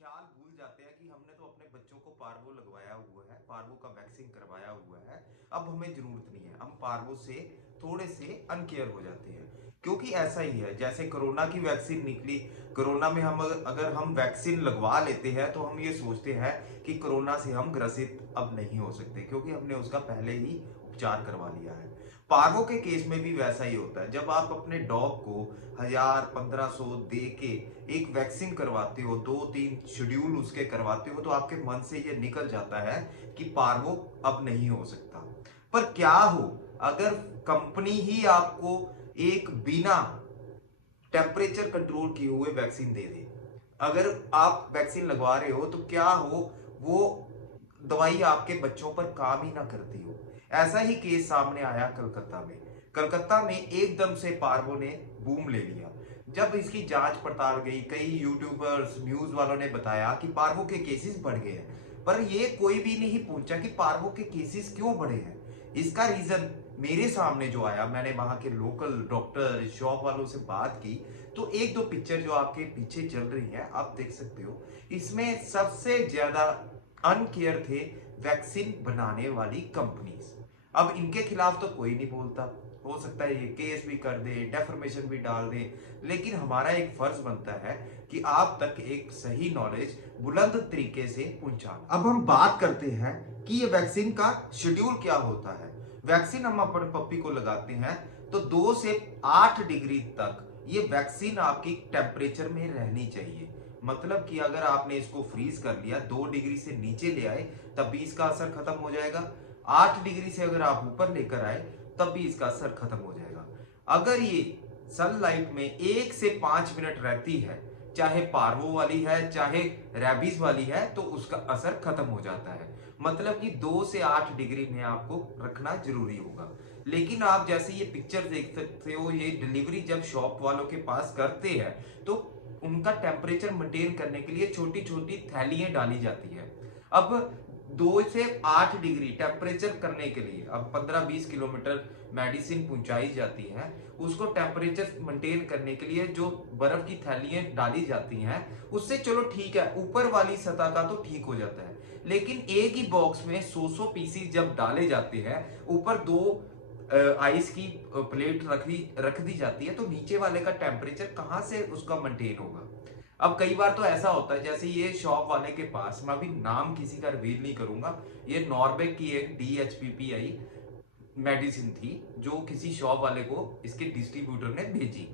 ख्याल भूल जाते हैं कि हमने तो अपने बच्चों को पार्वो लगवाया हुआ है, पार्वो का वैक्सीन करवाया हुआ है। अब हमें जरूरत नहीं है, हम पार्वो से थोड़े से अनकेयर हो जाते हैं। क्योंकि ऐसा ही है, जैसे कोरोना की वैक्सीन निकली, कोरोना में हम अगर हम वैक्सीन लगवा लेते हैं तो हम ये सोचते हैं कि कोरोना से हम ग्रसित अब नहीं हो सकते, क्योंकि हमने उसका पहले ही उपचार करवा लिया है। पार्वो के केस में भी वैसा ही होता है। जब आप अपने डॉग को 1000 1500 दे के एक वैक्सीन करवाते हो, 2 3 शेड्यूल उसके करवाते हो, तो आपके मन से ये निकल जाता है कि पार्वो अब नहीं हो सकता। पर क्या हो अगर कंपनी ही आपको एक बिना टेम्परेचर कंट्रोल किए हुए वैक्सीन दे दे। अगर आप वैक्सीन लगवा रहे हो तो क्या हो वो दवाई आपके बच्चों पर काम ही ना करती हो। ऐसा ही केस सामने आया कलकत्ता में। कलकत्ता में एकदम से पार्वो ने बूम ले लिया। जब इसकी जांच पड़ताल गई, कई यूट्यूबर्स न्यूज वालों ने बताया कि पार्वो के केसेस बढ़ गए हैं, पर ये कोई भी नहीं पूछा कि पार्वो के केसेस क्यों बढ़े हैं। इसका रीजन मेरे सामने जो आया, मैंने वहां के लोकल डॉक्टर शॉप वालों से बात की, तो एक दो पिक्चर जो आपके पीछे चल रही है आप देख सकते हो। इसमें सबसे ज्यादा अनकेयर थे वैक्सीन बनाने वाली कंपनीज। अब इनके खिलाफ तो कोई नहीं बोलता, हो सकता है ये केस भी कर दे, डेफर्मेशन भी डाल दे, लेकिन हमारा एक फर्ज बनता है कि आप तक एक सही नॉलेज बुलंद तरीके से पहुंचाना। अब हम बात करते हैं कि ये वैक्सीन का शेड्यूल क्या होता है। वैक्सीन हम अपने पप्पी को लगाते हैं तो 2 से 8 डिग्री तक ये वैक्सीन आपकी टेम्परेचर में रहनी चाहिए। मतलब कि अगर आपने इसको फ्रीज कर लिया, 2 डिग्री से नीचे ले आए तब भी इसका असर खत्म हो जाएगा। 8 डिग्री से अगर आप ऊपर लेकर आए तब भी इसका असर खत्म हो जाएगा। अगर ये सनलाइट में 1 से 5 मिनट रहती है, चाहे पार्वो वाली है चाहे रैबीज वाली है, तो उसका असर खत्म हो जाता है। मतलब कि 2 से 8 डिग्री में आपको रखना जरूरी होगा। लेकिन आप जैसे ये पिक्चर देख सकते हो, ये डिलीवरी जब शॉप वालों के पास करते हैं तो उनका टेम्परेचर मेंटेन करने के लिए छोटी छोटी थैलियां डाली जाती है। अब 2 से 8 डिग्री टेम्परेचर करने के लिए अब 15 20 किलोमीटर मेडिसिन पहुंचाई जाती है। उसको टेम्परेचर मेंटेन करने के लिए जो बर्फ की थैलियां डाली जाती हैं, उससे चलो ठीक है, ऊपर वाली सतह का तो ठीक हो जाता है। लेकिन एक ही बॉक्स में 100 पीसीज जब डाले जाते हैं, ऊपर 2 आइस की प्लेट रख दी जाती है, तो नीचे वाले का टेम्परेचर कहां से उसका मेंटेन होगा। अब कई बार तो ऐसा होता है, जैसे ये शॉप वाले के पास, मैं अभी नाम किसी का रिवील नहीं करूंगा, ये नॉर्बेक की एक DHPPI मेडिसिन थी जो किसी शॉप वाले को इसके डिस्ट्रीब्यूटर ने भेजी।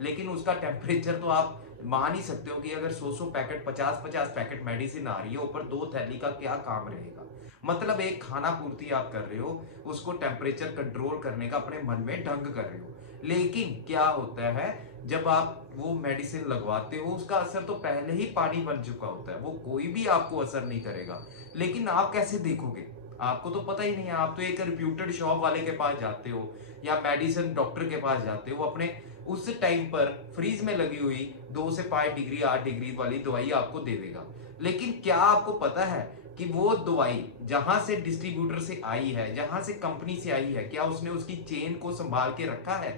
लेकिन उसका टेम्परेचर तो आप मान ही सकते हो कि अगर 100 पैकेट 50 पैकेट मेडिसिन आ रही है, ऊपर 2 थैली का क्या काम रहेगा। मतलब एक खाना पूर्ति आप कर रहे हो, उसको टेम्परेचर कंट्रोल करने का अपने मन में ढंग कर रहे हो। लेकिन क्या होता है, जब आप वो मेडिसिन लगवाते हो उसका असर तो पहले ही पानी बन चुका होता है, वो कोई भी आपको असर नहीं करेगा। लेकिन आप कैसे देखोगे, आपको तो पता ही नहीं है। आप तो एक रिप्यूटेड शॉप वाले के पास जाते हो या मेडिसिन डॉक्टर के पास जाते हो, अपने उस टाइम पर फ्रीज में लगी हुई 2 से 5 डिग्री 8 डिग्री वाली दवाई आपको दे देगा। लेकिन क्या आपको पता है कि वो दवाई जहां से डिस्ट्रीब्यूटर से आई है, जहां से कंपनी से आई है, क्या उसने उसकी चेन को संभाल के रखा है?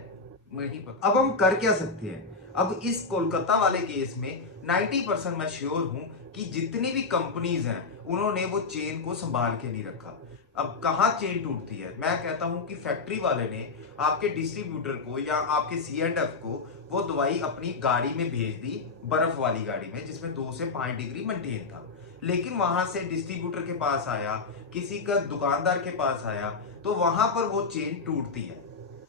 नहीं पता। अब हम कर क्या सकते हैं? अब इस कोलकाता वाले केस में 90% मैं श्योर हूं कि जितनी भी कंपनीज हैं उन्होंने वो चेन को संभाल के नहीं रखा। अब कहां चेन टूटती है, मैं कहता हूं कि फैक्ट्री वाले ने आपके डिस्ट्रीब्यूटर को या आपके C&F को वो दवाई अपनी गाड़ी में भेज दी, बर्फ वाली गाड़ी में, जिसमें 2 से 5 डिग्री मेंटेन था। लेकिन वहां से डिस्ट्रीब्यूटर के पास आया, किसी का दुकानदार के पास आया, तो वहां पर वो चेन टूटती है।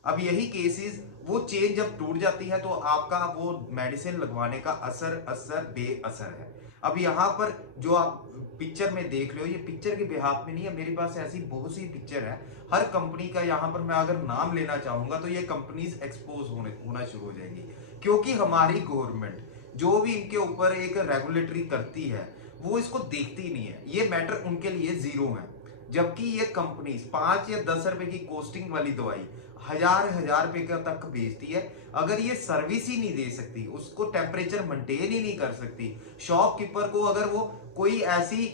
अब यही केसेस, वो चेन जब टूट जाती है तो आपका वो मेडिसिन लगवाने का असर बेअसर है। अब यहाँ पर जो आप पिक्चर में देख रहे हो, ये पिक्चर के बिहाफ में नहीं है, मेरे पास ऐसी बहुत सी पिक्चर है हर कंपनी का। यहाँ पर मैं अगर नाम लेना चाहूंगा तो ये कंपनीज एक्सपोज होना शुरू हो जाएंगी, क्योंकि हमारी गवर्नमेंट जो भी इनके ऊपर एक रेगुलेटरी करती है वो इसको देखती नहीं है। ये मैटर उनके लिए जीरो है। जबकि ये कंपनी 5 या 10 रुपए की कॉस्टिंग वाली दवाई हजार रुपए का तक बेचती है। अगर ये सर्विस ही नहीं दे सकती, उसको टेम्परेचर मेंटेन ही नहीं कर सकती, शॉपकीपर को अगर वो कोई ऐसी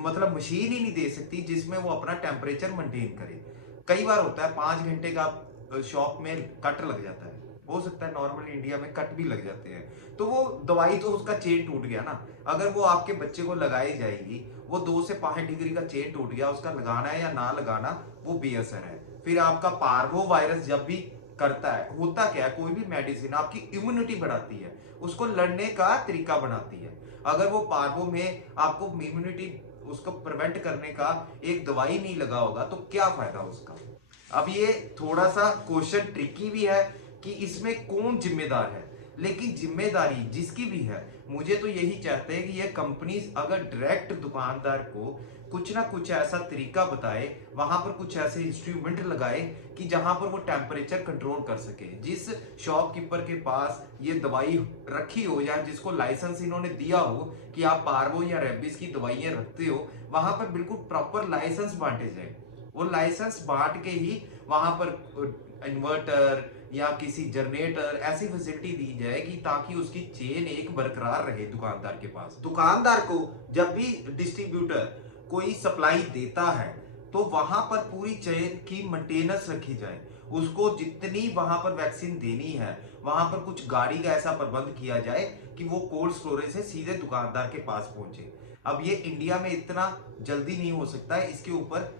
मतलब मशीन ही नहीं दे सकती जिसमें वो अपना टेम्परेचर मेंटेन करे। कई बार होता है 5 घंटे का शॉप में कट लग जाता है, हो सकता है नॉर्मल इंडिया में कट भी लग जाते हैं, तो वो दवाई तो उसका चेन टूट गया ना। अगर वो आपके बच्चे को लगाई जाएगी, वो 2 से 5 डिग्री का चेन टूट गया, उसका लगाना है या ना लगाना वो बेअसर है। फिर आपका पार्वो वायरस जब भी करता है, होता क्या है, कोई भी मेडिसिन आपकी इम्यूनिटी बढ़ाती है, उसको लड़ने का तरीका बनाती है। अगर वो पार्वो में आपको इम्यूनिटी उसको प्रिवेंट करने का एक दवाई नहीं लगा होगा तो क्या फायदा उसका। अब ये थोड़ा सा क्वेश्चन ट्रिकी भी है कि इसमें कौन जिम्मेदार है, लेकिन जिम्मेदारी जिसकी भी है, मुझे तो यही चाहते हैं कि ये कंपनीज अगर डायरेक्ट दुकानदार को कुछ ना कुछ ऐसा तरीका बताए, वहां पर कुछ ऐसे इंस्ट्रूमेंट लगाए कि जहां पर वो टेम्परेचर कंट्रोल कर सके। जिस शॉपकीपर के पास ये दवाई रखी हो या जिसको लाइसेंस इन्होंने दिया हो कि आप पार्वो या रेबीज की दवाइयां रखते हो, वहां पर बिल्कुल प्रॉपर लाइसेंस बांटे जाए। वो लाइसेंस बांट के ही वहां पर इन्वर्टर या किसी जनरेटर ऐसी फैसिलिटी दी जाए कि ताकि उसकी चेन एक बरकरार रहे दुकानदार के पास। दुकानदार को जब भी डिस्ट्रीब्यूटर कोई सप्लाई देता है तो वहां पर पूरी चेन की मेंटेनेंस रखी जाए। उसको जितनी वहां पर वैक्सीन देनी है, वहां पर कुछ गाड़ी का ऐसा प्रबंध किया जाए कि वो कोल्ड स्टोरेज से सीधे दुकानदार के पास पहुंचे। अब ये इंडिया में इतना जल्दी नहीं हो सकता है, इसके ऊपर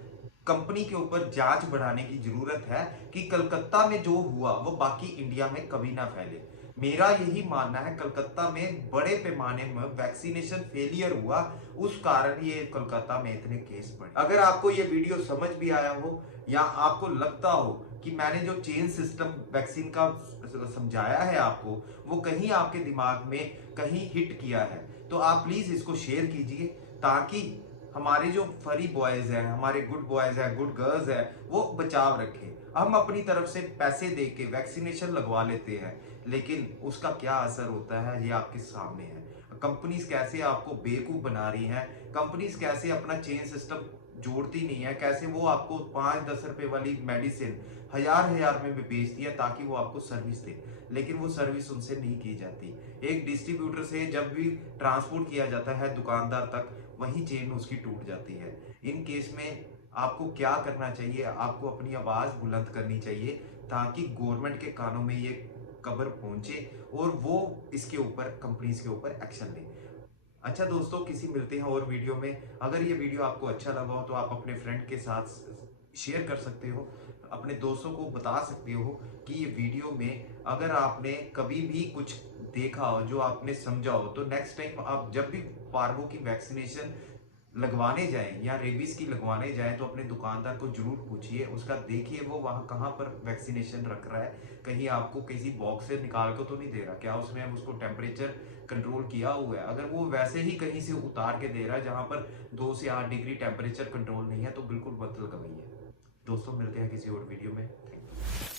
कंपनी के ऊपर जांच बढ़ाने की जरूरत है कि कलकत्ता में जो हुआ वो बाकी इंडिया में कभी ना फैले। मेरा यही मानना है, कलकत्ता में बड़े पैमाने में वैक्सीनेशन फेलियर हुआ, उस कारण ये कलकत्ता में इतने केस बढ़े। अगर आपको ये वीडियो समझ भी आया हो या आपको लगता हो कि मैंने जो चेन सिस्टम वैक्सीन का समझाया है आपको, वो कहीं आपके दिमाग में कहीं हिट किया है, तो आप प्लीज इसको शेयर कीजिए ताकि हमारे जो फरी बॉयज हैं, हमारे गुड बॉयज हैं, गुड गर्ल्स हैं, वो बचाव रखें। हम अपनी तरफ से पैसे दे के वैक्सीनेशन लगवा लेते हैं, लेकिन उसका क्या असर होता है ये आपके सामने है। कंपनीज कैसे आपको बेवकूफ बना रही हैं, कंपनीज कैसे अपना चेन सिस्टम जोड़ती नहीं है, कैसे वो आपको 5-10 रुपए वाली मेडिसिन हजार में भी बेचती है ताकि वो आपको सर्विस दे, लेकिन वो सर्विस उनसे नहीं की जाती। एक डिस्ट्रीब्यूटर से जब भी ट्रांसपोर्ट किया जाता है दुकानदार तक, वही चेन उसकी टूट जाती है। इन केस में आपको क्या करना चाहिए, आपको अपनी आवाज बुलंद करनी चाहिए ताकि गवर्नमेंट के कानों में ये खबर पहुंचे और वो इसके ऊपर कंपनीज के ऊपर एक्शन ले। अच्छा दोस्तों, किसी मिलते हैं और वीडियो में। अगर ये वीडियो आपको अच्छा लगा हो तो आप अपने फ्रेंड के साथ शेयर कर सकते हो, अपने दोस्तों को बता सकते हो कि ये वीडियो में अगर आपने कभी भी कुछ देखा हो जो आपने समझा हो, तो नेक्स्ट टाइम आप जब भी पार्वो की वैक्सीनेशन लगवाने जाएं या रेबीज की लगवाने जाएं तो अपने दुकानदार को जरूर पूछिए, उसका देखिए वो वहां कहां पर वैक्सीनेशन रख रहा है। कहीं आपको किसी बॉक्स से निकाल के तो नहीं दे रहा, क्या उसमें उसको टेम्परेचर कंट्रोल किया हुआ है। अगर वो वैसे ही कहीं से उतार के दे रहा है जहां पर 2 से 8 डिग्री टेम्परेचर कंट्रोल नहीं है, तो बिल्कुल मत लगवाइए। दोस्तों, मिलते हैं किसी और वीडियो में। Thank you.